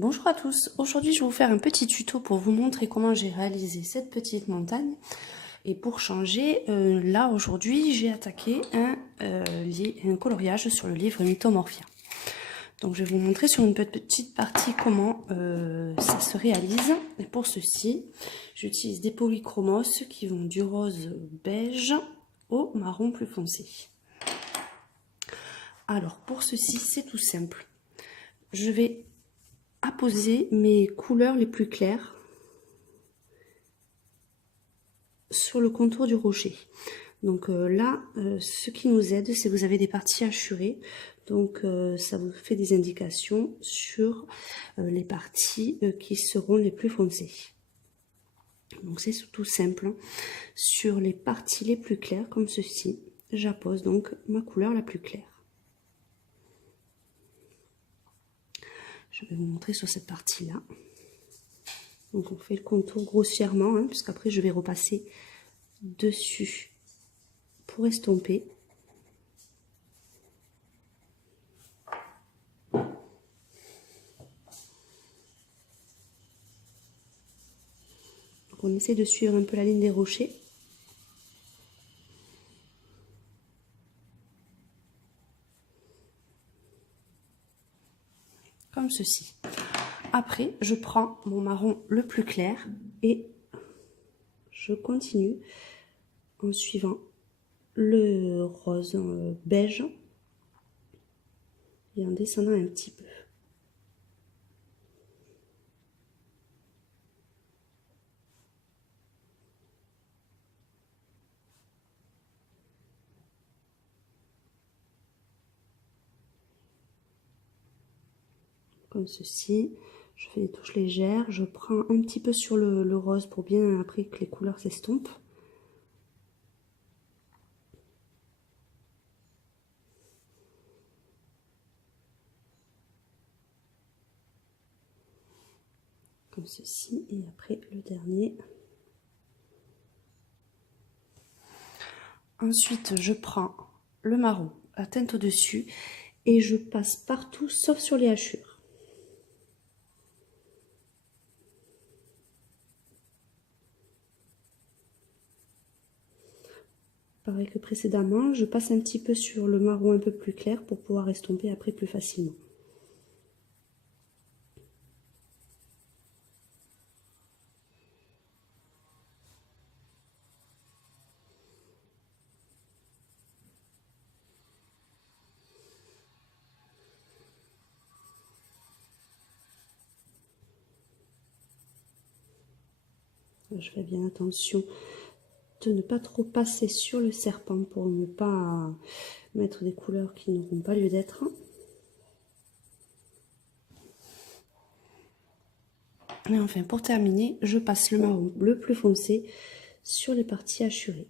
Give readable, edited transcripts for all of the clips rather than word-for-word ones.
Bonjour à tous, aujourd'hui je vais vous faire un petit tuto pour vous montrer comment j'ai réalisé cette petite montagne. Et pour changer, là aujourd'hui j'ai attaqué un coloriage sur le livre Mythomorphia. Donc je vais vous montrer sur une petite partie comment ça se réalise. Et pour ceci, j'utilise des polychromos qui vont du rose beige au marron plus foncé. Alors pour ceci c'est tout simple. Je vais apposer mes couleurs les plus claires sur le contour du rocher. Donc là, ce qui nous aide, c'est que vous avez des parties hachurées. Donc ça vous fait des indications sur les parties qui seront les plus foncées. Donc c'est tout simple. Hein. Sur les parties les plus claires, comme ceci, j'appose donc ma couleur la plus claire. Je vais vous montrer sur cette partie-là. Donc on fait le contour grossièrement, hein, puisqu'après je vais repasser dessus pour estomper. Donc on essaie de suivre un peu la ligne des rochers. Comme ceci. Après, je prends mon marron le plus clair et je continue en suivant le rose beige et en descendant un petit peu. Comme ceci. Je fais des touches légères. Je prends un petit peu sur le rose pour bien après que les couleurs s'estompent. Comme ceci. Et après le dernier. Ensuite, je prends le marron, la teinte au-dessus et je passe partout sauf sur les hachures. Pareil que précédemment, je passe un petit peu sur le marron un peu plus clair pour pouvoir estomper après plus facilement. Je fais bien attention de ne pas trop passer sur le serpent pour ne pas mettre des couleurs qui n'auront pas lieu d'être. Et enfin, pour terminer, je passe le marron bleu plus foncé sur les parties hachurées.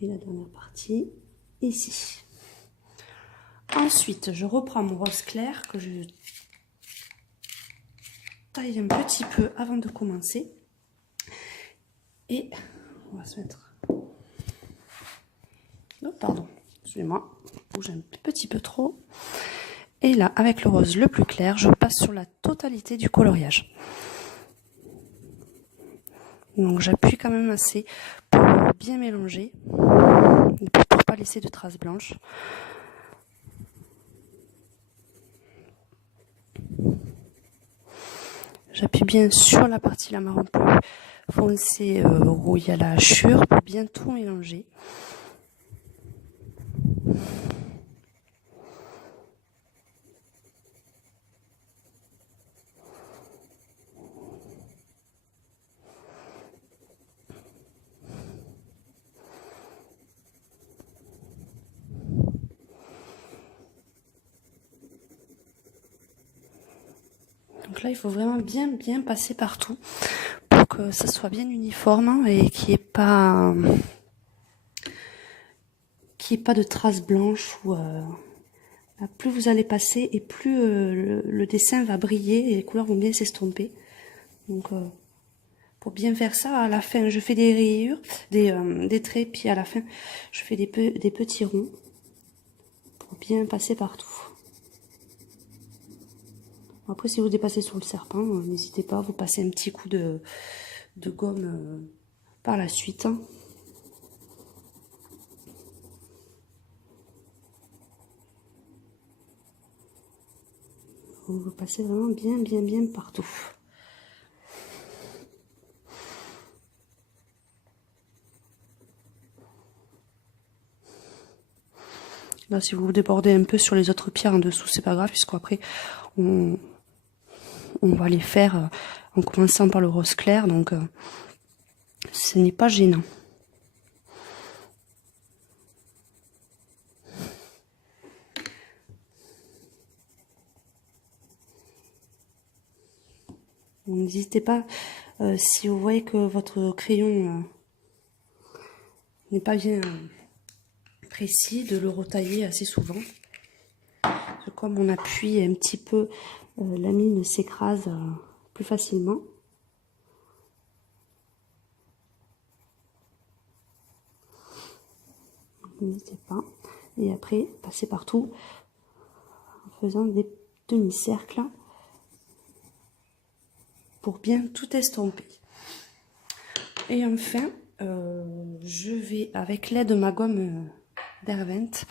Et la dernière partie ici. Ensuite, je reprends mon rose clair que je taille un petit peu avant de commencer. Et on va se mettre... Oh, pardon, excusez-moi, bouge un petit peu trop. Et là, avec le rose le plus clair, je passe sur la totalité du coloriage. Donc j'appuie quand même assez pour bien mélanger et pour ne pas laisser de traces blanches. J'appuie bien sur la partie la marron plus foncée où il y a la hachure pour bien tout mélanger. Donc là, il faut vraiment bien passer partout pour que ça soit bien uniforme et qu'il n'y ait pas de traces blanches ou plus vous allez passer et plus le dessin va briller et les couleurs vont bien s'estomper. Donc pour bien faire ça, à la fin je fais des rayures, des traits, puis à la fin je fais des petits ronds pour bien passer partout. Après, si vous dépassez sur le serpent, n'hésitez pas, vous passez un petit coup de gomme par la suite. Vous passez vraiment bien partout. Là, si vous débordez un peu sur les autres pierres en dessous, c'est pas grave, puisqu'après, on va les faire en commençant par le rose clair, donc ce n'est pas gênant. N'hésitez pas, si vous voyez que votre crayon n'est pas bien précis, de le retailler assez souvent. Comme on appuie un petit peu, la mine s'écrase plus facilement. N'hésitez pas. Et après, passez partout en faisant des demi-cercles pour bien tout estomper. Et enfin, je vais, avec l'aide de ma gomme Derwent,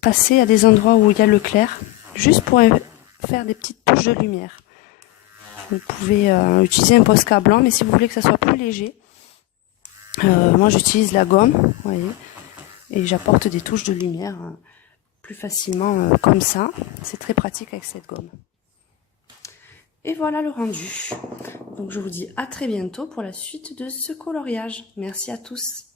passer à des endroits où il y a le clair, juste pour faire des petites touches de lumière. Vous pouvez utiliser un Posca blanc, mais si vous voulez que ça soit plus léger, moi j'utilise la gomme, vous voyez, et j'apporte des touches de lumière plus facilement comme ça. C'est très pratique avec cette gomme. Et voilà le rendu. Donc je vous dis à très bientôt pour la suite de ce coloriage. Merci à tous.